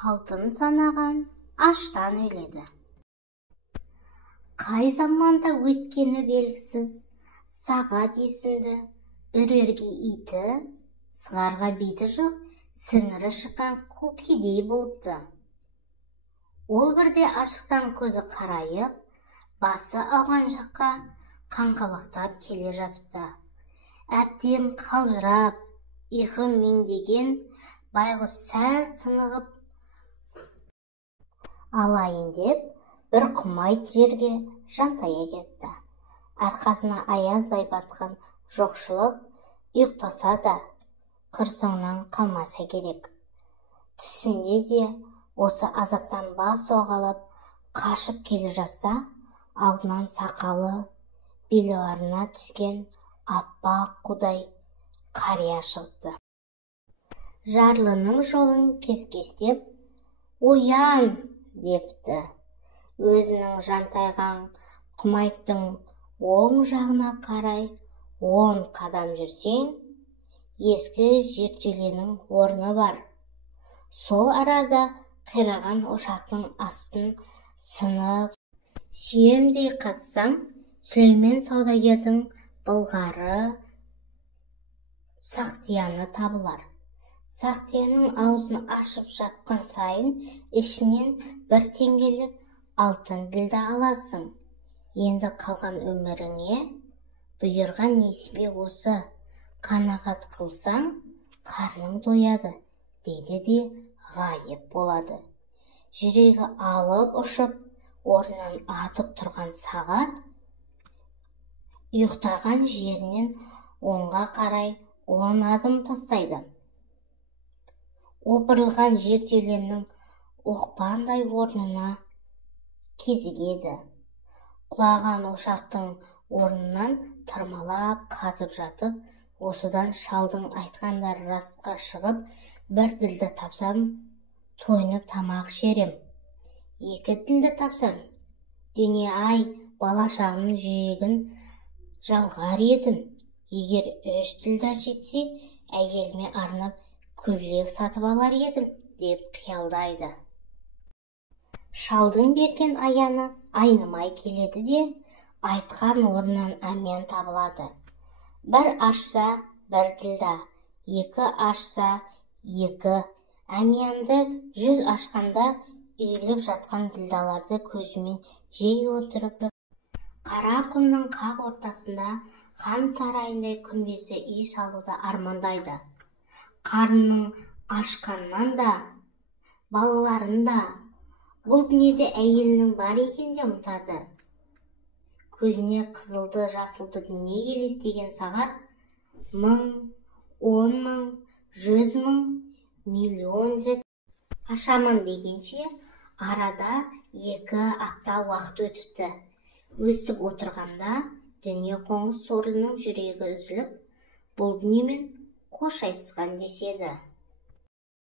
Алтын санаған аштан өледі. Қай заманда өткені белгісіз, сағат есімді, үрерге иті, сығарға биті жоқ, сіңірі шыққан қу кедей болыпты. Ол бірде ашықтан көзі қарайып, басы ауған жаққа қаңқалақтап келе жатыпты. Әбден қалжырап, иығы меңдеген байғұс сәл тынығып алайын деп, бір құмайт жерге жантая кетті. Арқасына аяздай батқан жоқшылық ұйықтаса да қырсыңнан қалмаса керек. Түсінде де осы азаптан бас оғалап қашып келе жатса, алдынан сақалы, белуарына түскен аппақ қудай қария шығыпты. Жарлының жолын кес-кестеп, «Оян!» депті. Өзінің жантайған құмайттың оң жағына қарай 10 қадам жүрсең, ескі жертөленің орны бар. Сол арада қираған ошақтың астын сынық сүйемдей қазсаң, Сүлеймен саудагердің былғары сақтияны табылар. Сақтияның аузын ашып жапқан сайын, ішінен бір теңгелік алтын ділдә аласың. Енді қалған өміріңе бұйырған несібе осы, қанағат қылсаң, қарның дояды, дейді де ғайып болады. Жүрегі алып ұшып, орнынан атып тұрған сағат, ұйықтаған жерінен оңға қарай 10 адым тастайды. Опырылған жертөленің оқпандай орнына кезігеді. Құлаған ошақтың орнынан тырмалап қазып жатып, осыдан шалдың айтқандары расқа шығып, бір ділді тапсам, тойынып тамақ шерем. 2 ділді тапсам, дүние-ай, бала-шағымның жүрегін жалғар едім. Егер 3 ділді жетсе, әйеліме арнап көйлек сатып алар едім, деп қиялдайды. Шалдың берген аяны айнымай келеді де, айтқан орнынан әмиян табылады. 1 ашса 1 ділда, 2 ашса 2. Әмиянды 100 ашқанда үйіліп жатқан ділдаларды көзімен жей отырып, қара құмның қақ ортасында хан сарайындай күмбезді үй салуды армандайды. Қарнының ашқаннан да, балаларын да, бұл дүниеде әйелінің бар екен де ұмытады. Көзіне қызылды, жасылды дүние елестеген сағат 1000, 10 000, 100 000, миллион рет ашамын дегенше, арада 2 апта уақыт өтіпті. Өстіп отырғанда, дүние қоңыз сорлының жүрегі үзіліп, бұл дүниемен қош айтысқан деседі.